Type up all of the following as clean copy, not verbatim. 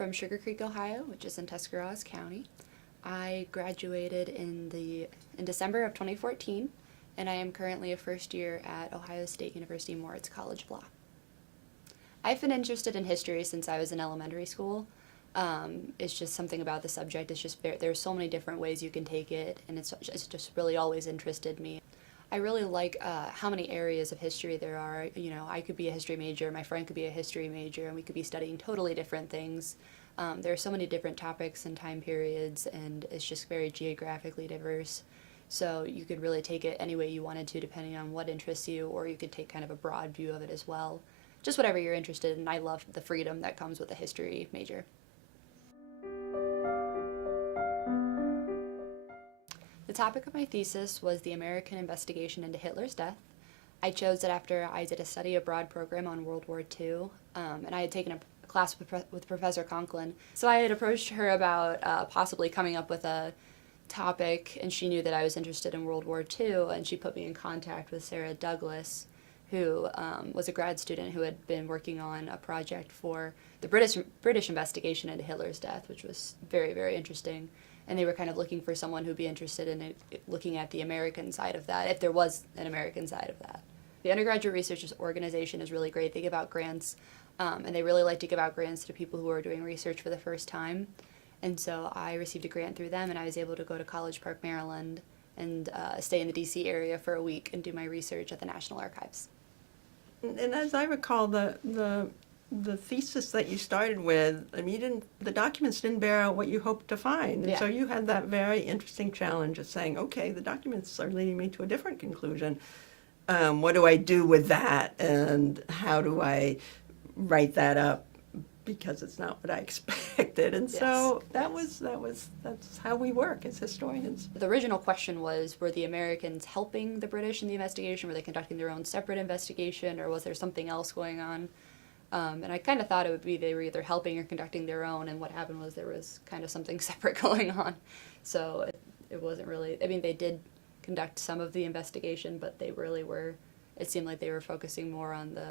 from Sugar Creek, Ohio, which is in Tuscarawas County. I graduated in December of 2014, and I am currently a first year at Ohio State University Moritz College of Law. I've been interested in history since I was in elementary school. It's just something about the subject. It's just there's so many different ways you can take it, and it's just really always interested me. I really like how many areas of history there are. You know, I could be a history major, my friend could be a history major, and we could be studying totally different things. There are so many different topics and time periods, and it's just very geographically diverse. So you could really take it any way you wanted to, depending on what interests you, or you could take kind of a broad view of it as well. Just whatever you're interested in. I love the freedom that comes with a history major. The topic of my thesis was the American investigation into Hitler's death. I chose it after I did a study abroad program on World War II, and I had taken a class with Professor Conklin. So I had approached her about possibly coming up with a topic, and she knew that I was interested in World War II, and she put me in contact with Sarah Douglas, who was a grad student who had been working on a project for the British investigation into Hitler's death, which was very, very interesting. And they were kind of looking for someone who'd be interested in looking at the American side of that, if there was an American side of that. The Undergraduate Research Organization is really great. They give out grants, and they really like to give out grants to people who are doing research for the first time. And so I received a grant through them, and I was able to go to College Park, Maryland, and stay in the D.C. area for a week and do my research at the National Archives. And as I recall, the thesis that you started with, I mean, the documents didn't bear out what you hoped to find. And so you had that very interesting challenge of saying, okay, the documents are leading me to a different conclusion. What do I do with that? And how do I write that up? Because it's not what I expected. And so that's how we work as historians. The original question was, were the Americans helping the British in the investigation? Were they conducting their own separate investigation, or was there something else going on? And I kind of thought it would be they were either helping or conducting their own, and what happened was there was kind of something separate going on. So it wasn't really, I mean, they did conduct some of the investigation, but they really were, it seemed like they were focusing more on the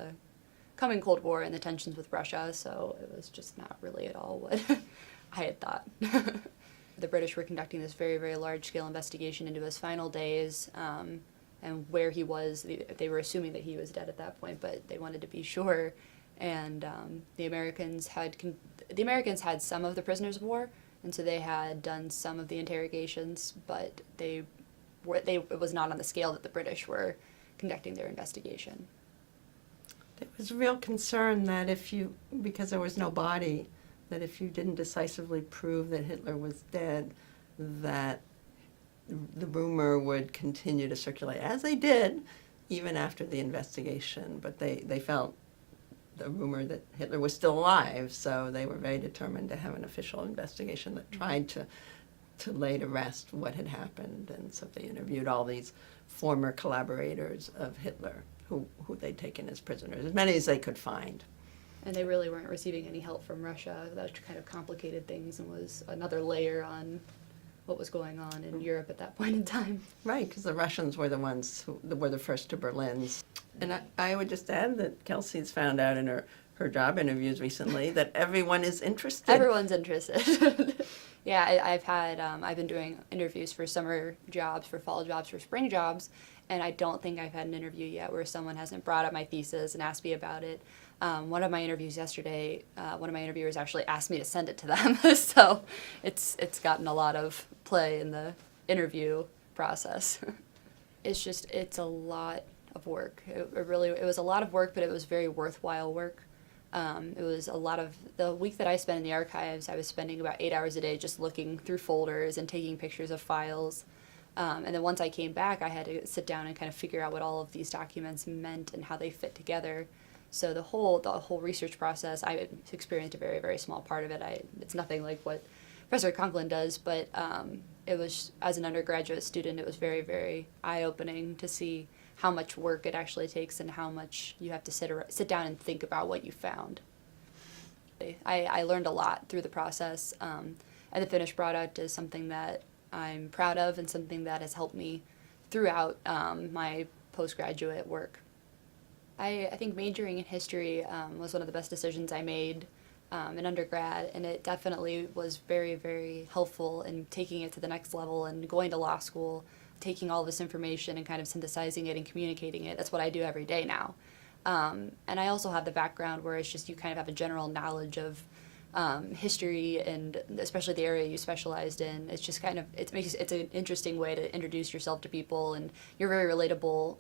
coming Cold War and the tensions with Russia, so it was just not really at all what I had thought. The British were conducting this very, very large-scale investigation into his final days, and where he was. They were assuming that he was dead at that point, but they wanted to be sure. And the Americans had some of the prisoners of war, and so they had done some of the interrogations, but it was not on the scale that the British were conducting their investigation. There was a real concern that because there was no body, that if you didn't decisively prove that Hitler was dead, that the rumor would continue to circulate, as they did, even after the investigation. But they felt the rumor that Hitler was still alive, so they were very determined to have an official investigation that tried to lay to rest what had happened. And so they interviewed all these former collaborators of Hitler who they'd taken as prisoners, as many as they could find. And they really weren't receiving any help from Russia. That kind of complicated things and was another layer on what was going on in Europe at that point in time. Right, because the Russians were the ones who were the first to Berlin's. And I would just add that Kelsey's found out in her job interviews recently that everyone is interested. Everyone's interested. Yeah, I've been doing interviews for summer jobs, for fall jobs, for spring jobs, and I don't think I've had an interview yet where someone hasn't brought up my thesis and asked me about it. One of my interviews yesterday, one of my interviewers actually asked me to send it to them, so it's gotten a lot of play in the interview process. It's a lot of work. It was a lot of work, but it was very worthwhile work. It was a lot of, the week that I spent in the archives, I was spending about 8 hours a day just looking through folders and taking pictures of files. And then once I came back, I had to sit down and kind of figure out what all of these documents meant and how they fit together. So the whole research process, I experienced a very, very small part of it. It's nothing like what Professor Conklin does, but it was, as an undergraduate student, it was very, very eye-opening to see how much work it actually takes and how much you have to sit down and think about what you found. I learned a lot through the process, and the finished product is something that I'm proud of and something that has helped me throughout my postgraduate work. I think majoring in history was one of the best decisions I made. in undergrad, and it definitely was very, very helpful in taking it to the next level and going to law school, taking all this information and kind of synthesizing it and communicating it. That's what I do every day now. And I also have the background where it's just you kind of have a general knowledge of history, and especially the area you specialized in. It's just kind of it's an interesting way to introduce yourself to people, and you're very relatable.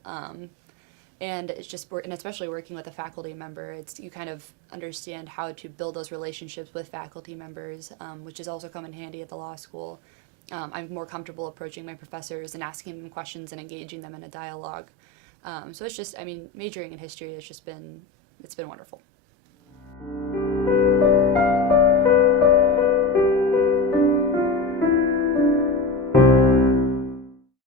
And it's just and especially working with a faculty member, it's you kind of understand how to build those relationships with faculty members, which has also come in handy at the law school. I'm more comfortable approaching my professors and asking them questions and engaging them in a dialogue. So it's just, I mean, majoring in history has just been, it's been wonderful.